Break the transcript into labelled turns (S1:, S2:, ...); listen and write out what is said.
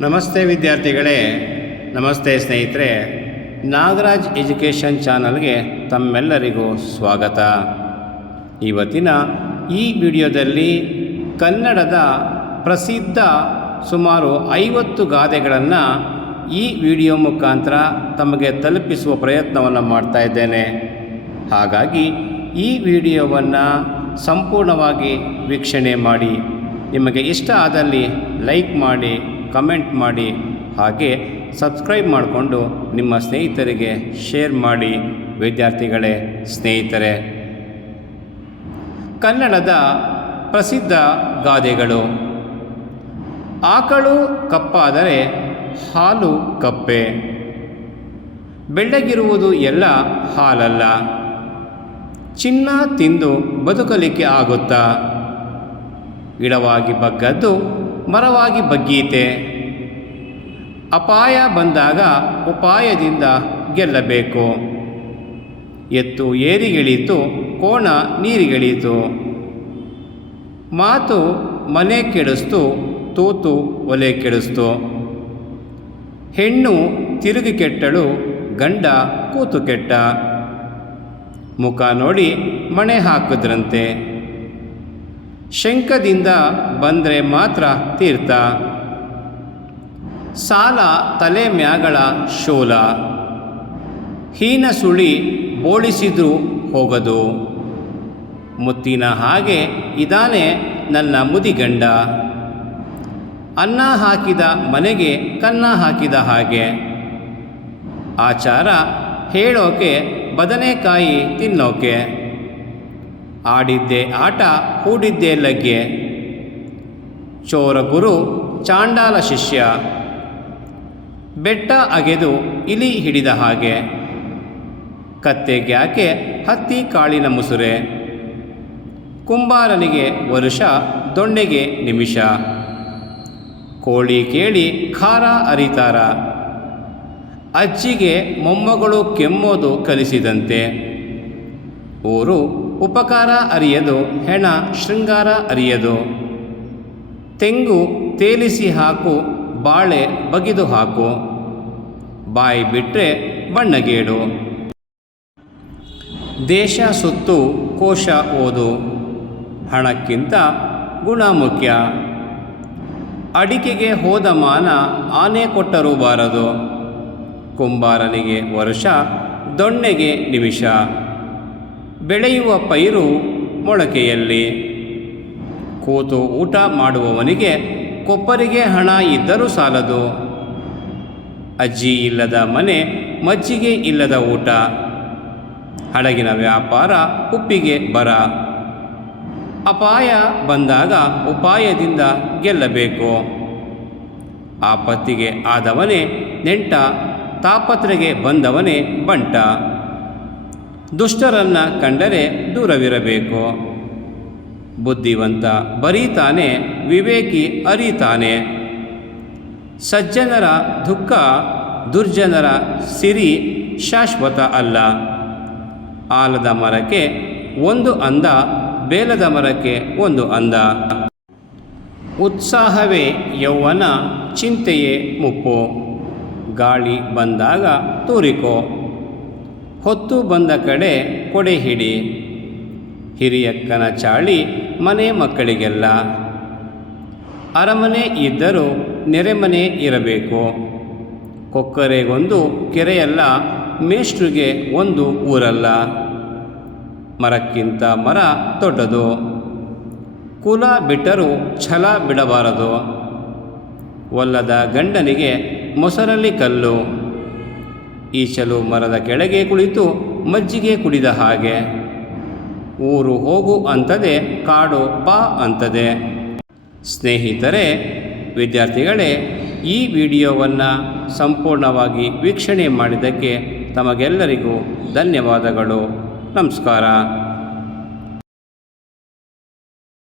S1: ನಮಸ್ತೆ ವಿದ್ಯಾರ್ಥಿಗಳೇ, ನಮಸ್ತೆ ಸ್ನೇಹಿತರೆ. ನಾಗರಾಜ್ ಎಜುಕೇಷನ್ ಚಾನಲ್ಗೆ ತಮ್ಮೆಲ್ಲರಿಗೂ ಸ್ವಾಗತ. ಇವತ್ತಿನ ಈ ವಿಡಿಯೋದಲ್ಲಿ ಕನ್ನಡದ ಪ್ರಸಿದ್ಧ ಸುಮಾರು ಐವತ್ತು ಗಾದೆಗಳನ್ನು ಈ ವಿಡಿಯೋ ಮುಖಾಂತರ ತಮಗೆ ತಲುಪಿಸುವ ಪ್ರಯತ್ನವನ್ನು ಮಾಡ್ತಾ ಇದ್ದೇನೆ. ಹಾಗಾಗಿ ಈ ವಿಡಿಯೋವನ್ನು ಸಂಪೂರ್ಣವಾಗಿ ವೀಕ್ಷಣೆ ಮಾಡಿ. ನಿಮಗೆ ಇಷ್ಟ ಆದಲ್ಲಿ ಲೈಕ್ ಮಾಡಿ ಕಮೆಂಟ್ ಮಾಡಿ ಹಾಗೆ ಸಬ್ಸ್ಕ್ರೈಬ್ ಮಾಡಿಕೊಂಡು ನಿಮ್ಮ ಸ್ನೇಹಿತರಿಗೆ ಶೇರ್ ಮಾಡಿ. ವಿದ್ಯಾರ್ಥಿಗಳೇ, ಸ್ನೇಹಿತರೆ. ಕನ್ನಡದ ಪ್ರಸಿದ್ಧ ಗಾದೆಗಳು. ಆಕಳು ಕಪ್ಪಾದರೆ ಹಾಲು ಕಪ್ಪೆ. ಬೆಳ್ಳಗಿರುವುದು ಎಲ್ಲ ಹಾಲಲ್ಲ. ಚಿನ್ನ ತಿಂದು ಬದುಕಲಿಕ್ಕೆ ಆಗುತ್ತಾ? ಗಿಡವಾಗಿ ಬಗ್ಗದ್ದು ಮರವಾಗಿ ಬಗ್ಗೀತೆ. ಅಪಾಯ ಬಂದಾಗ ಉಪಾಯದಿಂದ ಗೆಲ್ಲಬೇಕು. ಎತ್ತು ಏರಿಗಿಳೀತು, ಕೋಣ ನೀರಿಗಿಳೀತು. ಮಾತು ಮನೆ ಕೆಡಿಸ್ತು, ತೂತು ಒಲೆ ಕೆಡಿಸ್ತು. ಹೆಣ್ಣು ತಿರುಗಿ ಕೆಟ್ಟಳು, ಗಂಡ ಕೂತು ಕೆಟ್ಟ. ಮುಖ ನೋಡಿ ಮಣೆ ಹಾಕಿದ್ರಂತೆ. ಶಂಕದಿಂದ ಬಂದರೆ ಮಾತ್ರ ತೀರ್ಥ. ಸಾಲ ತಲೆ ಮ್ಯಾಗಳ ಶೋಲ. ಹೀನ ಸುಳಿ ಬೋಳಿಸಿದ್ರೂ ಹೋಗದು. ಮುತ್ತಿನ ಹಾಗೆ ಇದಾನೆ ನನ್ನ ಮುದಿಗಂಡ ಅನ್ನ ಹಾಕಿದ ಮನೆಗೆ ಕನ್ನ ಹಾಕಿದ ಹಾಗೆ. ಆಚಾರ ಹೇಳೋಕೆ ಬದನೆಕಾಯಿ ತಿನ್ನೋಕೆ. ಆಡಿದ್ದೆ ಆಟ, ಕೂಡಿದ್ದೆ ಲಗ್ಗೆ. ಚೋರಗುರು, ಚಾಂಡಾಲ ಶಿಷ್ಯ. ಬೆಟ್ಟ ಅಗೆದು ಇಲಿ ಹಿಡಿದ ಹಾಗೆ. ಕತ್ತೆಗ್ಯಾಕೆ ಹತ್ತಿ ಕಾಳಿನ ಮುಸುರೆ. ಕುಂಬಾರನಿಗೆ ವರುಷ, ದೊಣ್ಣೆಗೆ ನಿಮಿಷ. ಕೋಳಿ ಕೇಳಿ ಖಾರ ಅರಿತಾರ. ಅಜ್ಜಿಗೆ ಮೊಮ್ಮಗಳು ಕೆಮ್ಮೋದು ಕಲಿಸಿದಂತೆ. ಊರು ಉಪಕಾರ ಅರಿಯದು, ಹೆಣ ಶೃಂಗಾರ ಅರಿಯದು. ತೆಂಗು ತೇಲಿಸಿ ಹಾಕು, ಬಾಳೆ ಬಗಿದು ಹಾಕು. ಬಾಯಿ ಬಿಟ್ಟರೆ ಬಣ್ಣಗೇಡು. ದೇಶ ಸುತ್ತು, ಕೋಶ ಓದು. ಹಣಕ್ಕಿಂತ ಗುಣ ಮುಖ್ಯ. ಅಡಿಕೆಗೆ ಹೋದ ಮಾನ ಆನೆ ಕೊಟ್ಟರೂ ಬಾರದು. ಕುಂಬಾರನಿಗೆ ವರ್ಷ, ದೊಣ್ಣೆಗೆ ನಿಮಿಷ. ಬೆಳೆಯುವ ಪೈರು ಮೊಳಕೆಯಲ್ಲಿ. ಕೂತು ಊಟ ಮಾಡುವವನಿಗೆ ಕೊಪ್ಪರಿಗೆ ಹಣ ಇದ್ದರೂ ಸಾಲದು. ಅಜ್ಜಿ ಇಲ್ಲದ ಮನೆ, ಮಜ್ಜಿಗೆ ಇಲ್ಲದ ಊಟ. ಹಡಗಿನ ವ್ಯಾಪಾರ ಉಪ್ಪಿಗೆ ಬರ. ಅಪಾಯ ಬಂದಾಗ ಉಪಾಯದಿಂದ ಗೆಲ್ಲಬೇಕು. ಆಪತ್ತಿಗೆ ಆದವನೇ ನೆಂಟ, ತಾಪತ್ರೆಗೆ ಬಂದವನೇ ಬಂಟ. ದುಷ್ಟರನ್ನು ಕಂಡರೆ ದೂರವಿರಬೇಕು. ಬುದ್ಧಿವಂತ ಬರೀತಾನೆ, ವಿವೇಕಿ ಅರಿತಾನೆ. ಸಜ್ಜನರ ದುಃಖ ದುರ್ಜನರ ಸಿರಿ ಶಾಶ್ವತ ಅಲ್ಲ. ಆಲದ ಮರಕ್ಕೆ ಒಂದು ಅಂದ, ಬೇಲದ ಮರಕ್ಕೆ ಒಂದು ಅಂದ. ಉತ್ಸಾಹವೇ ಯೌವನ, ಚಿಂತೆಯೇ ಮುಪ್ಪು. ಗಾಳಿ ಬಂದಾಗ ತೂರಿಕೋ. ಹೊತ್ತು ಬಂದ ಕಡೆ ಕೊಡೆ ಹಿಡಿ. ಹಿರಿಯಕ್ಕನ ಚಾಳಿ ಮನೆ ಮಕ್ಕಳಿಗೆಲ್ಲ. ಅರಮನೆ ಇದ್ದರೂ ನೆರೆಮನೆ ಇರಬೇಕು. ಕೊಕ್ಕರೆಗೊಂದು ಕೆರೆಯಲ್ಲ, ಮೇಷ್ಟ್ರಿಗೆ ಒಂದು ಊರಲ್ಲ. ಮರಕ್ಕಿಂತ ಮರ ದೊಡ್ಡದು. ಕುಲ ಬಿಟ್ಟರೂ ಛಲ ಬಿಡಬಾರದು. ಒಲ್ಲದ ಗಂಡನಿಗೆ ಮೊಸರಲ್ಲಿ ಕಲ್ಲು. ಈಚಲು ಮರದ ಕೆಳಗೆ ಕುಳಿತು ಮಜ್ಜಿಗೆ ಕುಡಿದ ಹಾಗೆ, ಊರು ಹೋಗು ಅಂತದೆ, ಕಾಡು ಬಾ ಅಂತದೆ. ಸ್ನೇಹಿತರೆ, ವಿದ್ಯಾರ್ಥಿಗಳೇ, ಈ ವಿಡಿಯೋವನ್ನು ಸಂಪೂರ್ಣವಾಗಿ ವೀಕ್ಷಣೆ ಮಾಡಿದ್ದಕ್ಕೆ ತಮಗೆಲ್ಲರಿಗೂ ಧನ್ಯವಾದಗಳು. ನಮಸ್ಕಾರ.